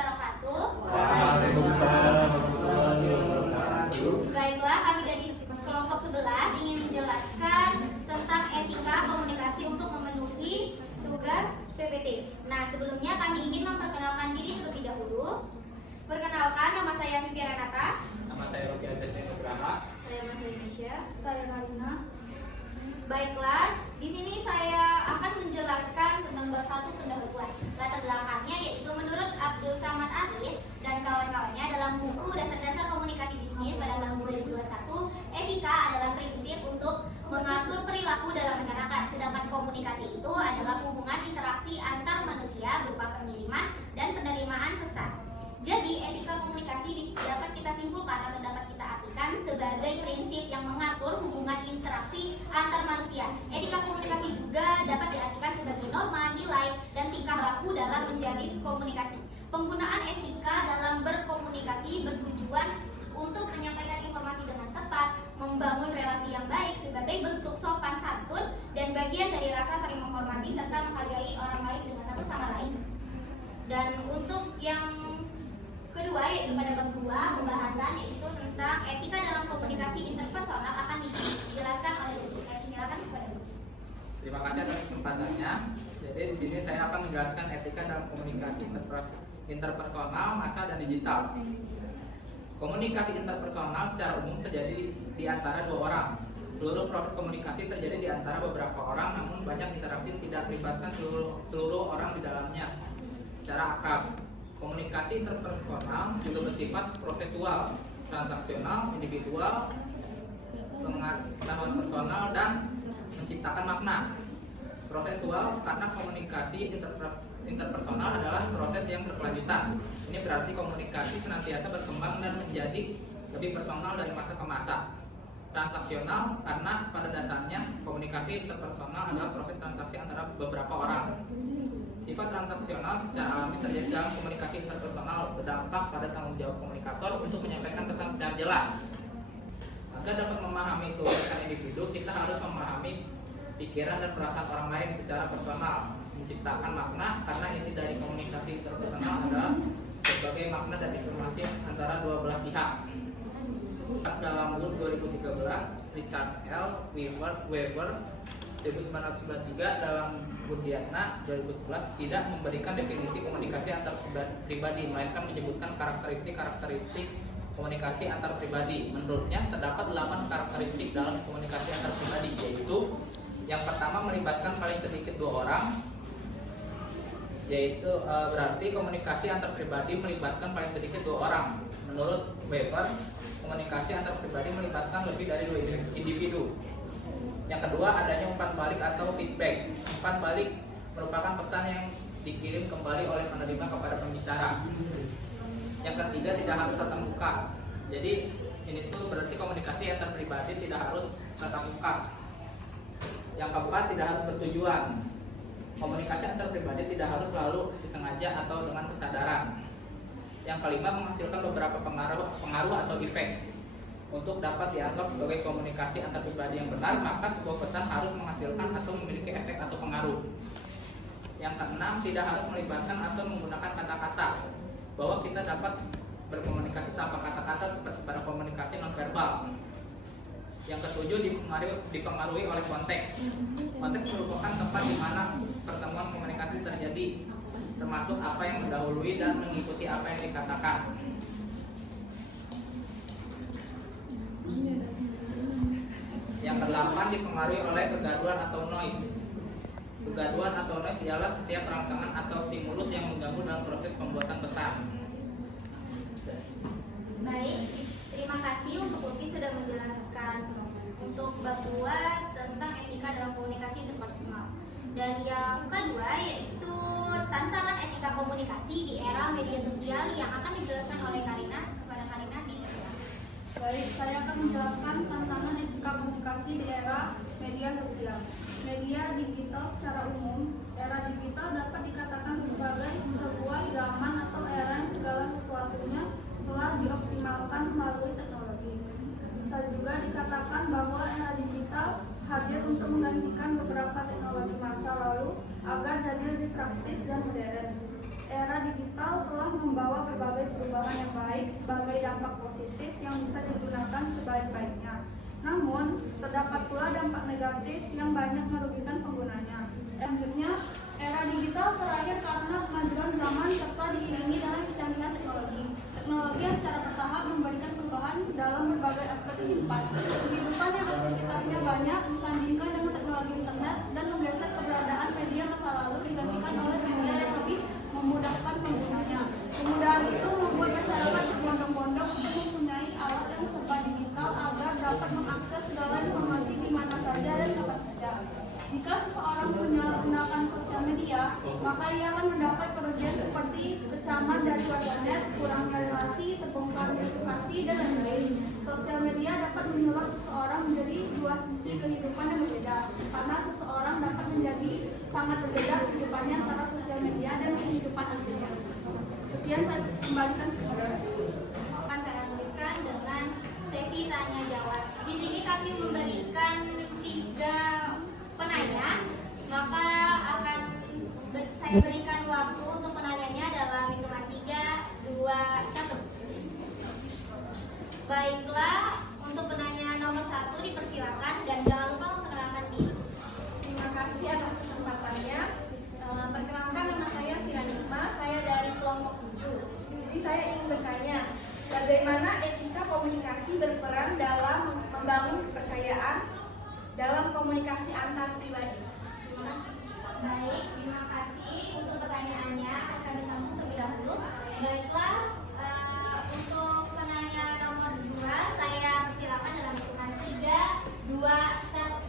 wabarakatuh. Waalaikumsalam warahmatullahi wabarakatuh. Baiklah, kami dari kelompok 11 ingin menjelaskan tentang etika komunikasi untuk memenuhi tugas PPT. Nah, sebelumnya kami ingin memperkenalkan diri terlebih dahulu. Perkenalkan, nama saya Vivi Renata. Nama saya Rocky Adesnya Nugraha. Saya Mas Indonesia. Saya Marina. Baiklah, di sini saya akan menjelaskan tentang bab 1 pendahuluan. Latar belakangnya yaitu menurut Abdul Samad Arif dan kawan-kawannya dalam buku Dasar-Dasar Komunikasi Bisnis pada tahun 2021, etika adalah prinsip untuk mengatur perilaku dalam masyarakat. Sedangkan komunikasi itu adalah hubungan interaksi antar manusia berupa pengiriman dan penerimaan pesan. Jadi, etika komunikasi dapat kita simpulkan atau dapat kita artikan sebagai prinsip yang mengatur hubungan interaksi antar manusia. Etika komunikasi juga dapat diartikan sebagai norma, nilai, dan tingkah laku dalam menjalin komunikasi. Penggunaan etika dalam berkomunikasi bertujuan untuk menyampaikan informasi dengan tepat, membangun relasi yang baik sebagai bentuk sopan santun, dan bagian dari rasa saling menghormati serta menghargai orang lain dengan satu sama lain. Dan untuk yang kedua, yaitu pada bab 2 pembahasan yaitu tentang etika dalam komunikasi interpersonal akan dijelaskan oleh Ibu. Saya persilakan kepada Ibu. Terima kasih atas kesempatannya. Jadi di sini saya akan menjelaskan etika dalam komunikasi interpersonal, massa dan digital. Komunikasi interpersonal secara umum terjadi di antara dua orang. Seluruh proses komunikasi terjadi di antara beberapa orang, namun banyak interaksi tidak melibatkan seluruh orang di dalamnya secara akrab. Komunikasi interpersonal juga bersifat prosesual, transaksional, individual, pengetahuan personal, dan menciptakan makna. Prosesual karena komunikasi interpersonal adalah proses yang berkelanjutan. Ini berarti komunikasi senantiasa berkembang dan menjadi lebih personal dari masa ke masa. Transaksional karena pada dasarnya komunikasi interpersonal adalah proses transaksi antara beberapa orang. Sifat transaksional secara alami terjadi dalam komunikasi interpersonal, berdampak pada tanggung jawab komunikator untuk menyampaikan pesan secara jelas. Agar dapat memahami keunikan individu, kita harus memahami pikiran dan perasaan orang lain secara personal, menciptakan makna karena inti dari komunikasi interpersonal adalah berbagai makna dan informasi antara dua belah pihak. Dalam Wood 2013, Richard L. Weber 1993 dalam Budiatna 2011 tidak memberikan definisi komunikasi antar pribadi, melainkan menyebutkan karakteristik komunikasi antar pribadi. Menurutnya terdapat 8 karakteristik dalam komunikasi antar pribadi, yaitu yang pertama melibatkan paling sedikit 2 orang, yaitu berarti komunikasi antar pribadi melibatkan paling sedikit 2 orang. Menurut Weber, komunikasi antar pribadi melibatkan lebih dari 2 individu. Yang kedua, adanya umpan balik atau feedback. Umpan balik merupakan pesan yang dikirim kembali oleh penerima kepada pembicara. Yang ketiga, tidak harus tatap muka. Jadi ini tuh berarti komunikasi antar pribadi tidak harus tatap muka. Yang keempat, tidak harus bertujuan. Komunikasi antar pribadi tidak harus selalu disengaja atau dengan kesadaran. Yang kelima, menghasilkan beberapa pengaruh atau efek. Untuk dapat dianggap sebagai komunikasi antar pribadi yang benar, maka sebuah pesan harus menghasilkan atau memiliki efek atau pengaruh. Yang keenam, tidak harus melibatkan atau menggunakan kata-kata, bahwa kita dapat berkomunikasi tanpa kata-kata seperti pada komunikasi nonverbal. Yang ketujuh, dipengaruhi oleh konteks. Konteks merupakan tempat di mana pertemuan komunikasi terjadi, termasuk apa yang mendahului dan mengikuti apa yang dikatakan. Yang kedelapan, dipengaruhi oleh kegaduhan atau noise. Kegaduhan atau noise ialah setiap rangsangan atau stimulus yang mengganggu dalam proses pembuatan pesan. Baik, terima kasih untuk Upi sudah menjelaskan untuk bab 2 tentang etika dalam komunikasi interpersonal. Dan yang kedua yaitu tantangan etika komunikasi di era media sosial yang akan dijelaskan oleh Karina. Kepada Karina dijelaskan. Baik, saya akan menjelaskan tantangan etika komunikasi di era media sosial. Media digital secara umum, era digital dapat dikatakan sebagai sebuah zaman atau era yang segala sesuatunya telah dioptimalkan melalui teknologi. Bisa juga dikatakan bahwa era digital hadir untuk menggantikan beberapa teknologi masa lalu agar jadi lebih praktis dan modern. Era digital telah membawa dampak positif yang bisa digunakan sebaik-baiknya. Namun, terdapat pula dampak negatif yang banyak merugikan penggunanya. Selanjutnya, era digital terakhir karena kemajuan zaman serta diiringi dengan kecanggihan teknologi. Teknologi yang secara bertahap memberikan perubahan dalam berbagai aspek kehidupan. Kehidupan yang aktivitasnya banyak disandingkan dengan teknologi internet dan menggeser keberadaan media masa lalu digantikan oleh media yang lebih memudahkan penggunanya. Kemudahan itu membuat masyarakat berbondong-bondong untuk mempunyai alat yang serba digital agar dapat mengakses segala informasi di mana saja dan kapan saja. Jika seseorang menyalahgunakan sosial media, maka ia akan mendapat kerugian seperti kecaman dari warganet, kurangnya relasi, terbongkarnya privasi, dan lain-lain. Sosial media dapat menyulap seseorang menjadi dua sisi kehidupan yang berbeda, karena seseorang dapat menjadi sangat berbeda kehidupannya antara sosial media dan kehidupan aslinya. Sekian saya kembalikan kepada. Akan saya lanjutkan dengan sesi tanya jawab. Di sini kami memberikan 3 penanya, maka akan saya berikan waktu untuk penanyanya dalam hitungan 3, 2, 1. Baiklah, untuk penanya nomor 1 dipersilakan dan jangan lupa memperkenalkan diri. Terima kasih atas kesempatannya. Perkenalkan, nama saya Firanima, saya dari kelompok 7. Jadi saya ingin bertanya, bagaimana etika komunikasi berperan dalam membangun kepercayaan dalam komunikasi antar pribadi? Terima kasih. Baik, terima kasih untuk pertanyaannya. Kami tampung terlebih dahulu. Baiklah, untuk penanya nomor 2, saya persilakan dalam hitungan 3, 2, 1.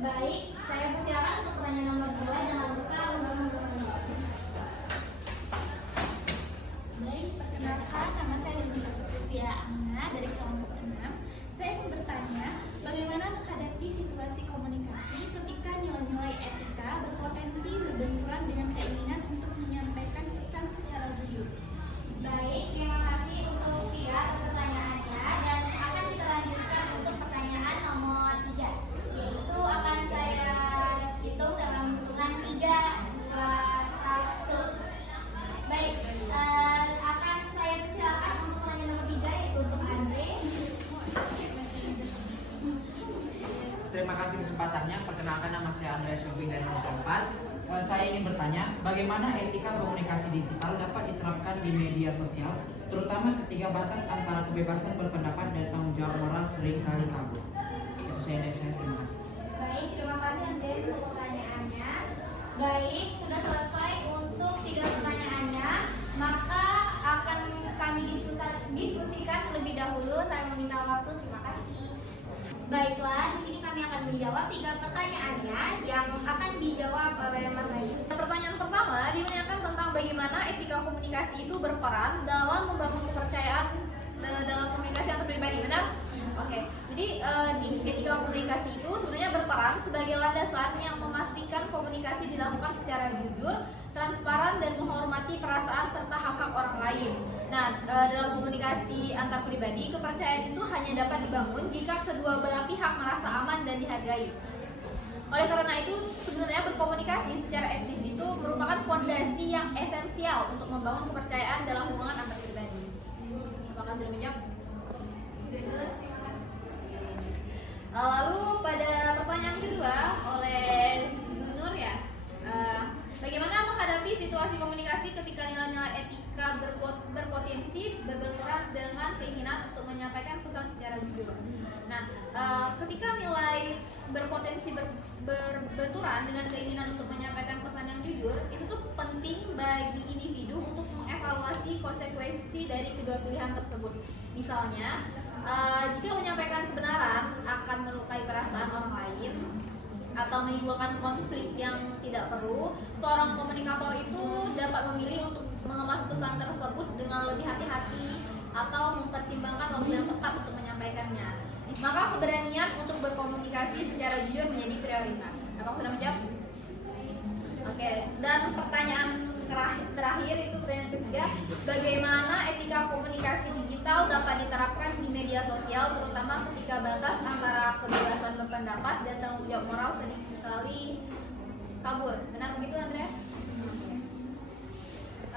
Baik, saya persilakan untuk pertanyaan nomor 2. Jangan lupa Baik, perkenalkan, nama saya Nurul Sofia Amna dari kelompok 6. Saya ingin bertanya, bagaimana menghadapi situasi komunikasi ketika nilai-nilai etika berpotensi berbenturan dengan keinginan untuk menyampaikan pesan secara jujur? Baik, terima kasih untuk Tia atas pertanyaannya dan akan kita lanjutkan untuk pertanyaan nomor 3, yaitu akan saya hitung dalam hitungan 3, 2, 1. Baik, akan saya persilakan untuk pertanyaan nomor 3 yaitu untuk Andre. Terima kasih kesempatannya. Perkenalkan, nama saya Andreas Yogi dari kelompok 4. Saya ingin bertanya, bagaimana etika komunikasi digital dapat diterapkan di media sosial, terutama ketika batas antara kebebasan berpendapat dan tanggung jawab moral sering kali kabur. Itu saya dari saya. Terima kasih. Baik, terima kasih Andre untuk pertanyaannya. Baik, sudah selesai untuk 3 pertanyaannya, maka akan kami diskusikan terlebih dahulu. Saya meminta waktu. Terima kasih. Baiklah, di sini kami akan menjawab 3 pertanyaannya yang akan dijawab oleh Mas Ayu. Pertanyaan pertama ditanyakan tentang bagaimana etika komunikasi itu berperan dalam membangun kepercayaan dalam komunikasi antar pribadi, benar? Oke, jadi di etika komunikasi itu sebenarnya berperan sebagai landasan yang memastikan komunikasi dilakukan secara jujur, transparan, dan menghormati perasaan serta hak-hak orang lain. Nah, dalam komunikasi antar pribadi, kepercayaan itu hanya dapat dibangun jika kedua belah pihak merasa aman dan dihargai. Oleh karena itu, sebenarnya berkomunikasi secara etis itu merupakan fondasi yang esensial untuk membangun kepercayaan dalam hubungan antar pribadi. Apakah sudah menjawab? Sudah jelas? Lalu pada pertanyaan kedua oleh Zunur ya, bagaimana menghadapi situasi komunikasi ketika nilai-nilai etika berpotensi berbenturan dengan keinginan untuk menyampaikan pesan secara jujur. Nah, ketika nilai berpotensi berbenturan dengan keinginan untuk menyampaikan pesan yang jujur, itu tuh penting bagi individu untuk mengevaluasi konsekuensi dari kedua pilihan tersebut. Misalnya, jika menyampaikan kebenaran akan melukai perasaan orang lain atau menimbulkan konflik yang tidak perlu, seorang komunikator itu dapat memilih untuk mengemas pesan tersebut dengan lebih hati-hati atau mempertimbangkan waktu yang tepat untuk menyampaikannya. Maka keberanian untuk berkomunikasi secara jujur menjadi prioritas. Apakah sudah menjawab? Oke, dan pertanyaan terakhir itu pertanyaan ketiga, bagaimana etika komunikasi digital dapat diterapkan di media sosial, terutama ketika batas antara kebebasan berpendapat dan tanggung jawab moral sering sekali kabur. Benar begitu, Andreas?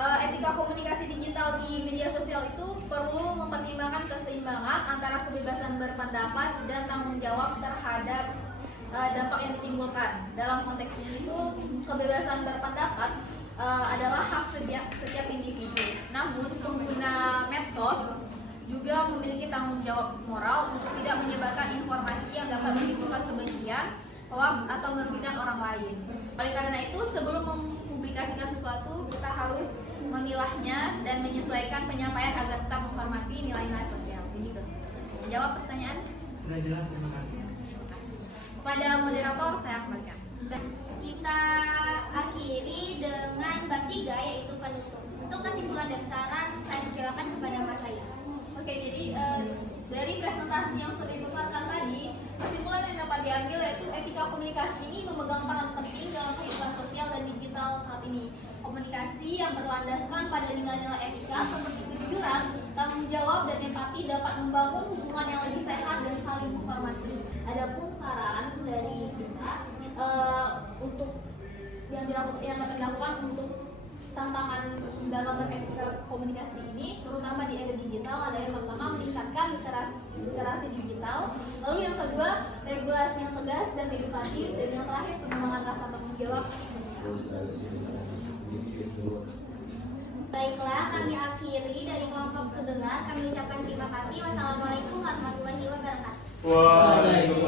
Etika komunikasi digital di media sosial itu perlu menciptakan keseimbangan antara kebebasan berpendapat dan tanggung jawab terhadap dampak yang ditimbulkan. Dalam konteks ini itu kebebasan berpendapat adalah hak setiap individu. Namun pengguna medsos juga memiliki tanggung jawab moral untuk tidak menyebarkan informasi yang dapat menimbulkan kebencian, hoax atau merugikan orang lain. Oleh karena itu, sebelum mempublikasikan sesuatu, kita harus memilahnya dan menyesuaikan penyampaian agar tetap menghormati nilai-nilai sosial. Begitu. Jawab pertanyaan? Sudah jelas, terima kasih. Kepada moderator saya kembalikan. Kita akhiri dengan bab 3 yaitu penutup. Untuk kesimpulan dan saran, saya silakan kepada Mas saya. Oke, jadi dari presentasi yang sudah dipaparkan tadi, kesimpulan yang dapat diambil yaitu etika komunikasi ini memegang peran penting dalam kehidupan sosial dan digital saat ini. Komunikasi yang berlandaskan pada nilai-nilai etika seperti kejujuran, tanggung jawab, dan empati dapat membangun hubungan yang lebih sehat dan saling menghormati. Adapun saran dari kita untuk yang dapat dilakukan untuk tantangan dalam beretika komunikasi ini, terutama di era digital, ada yang pertama meningkatkan literasi digital, lalu yang kedua regulasi yang tegas dan edukatif, dan yang terakhir pengembangan rasa tanggung jawab. Baiklah, kami akhiri dari kelompok 11. Kami ucapkan terima kasih. Wassalamualaikum warahmatullahi wabarakatuh. Waalaikumsalam.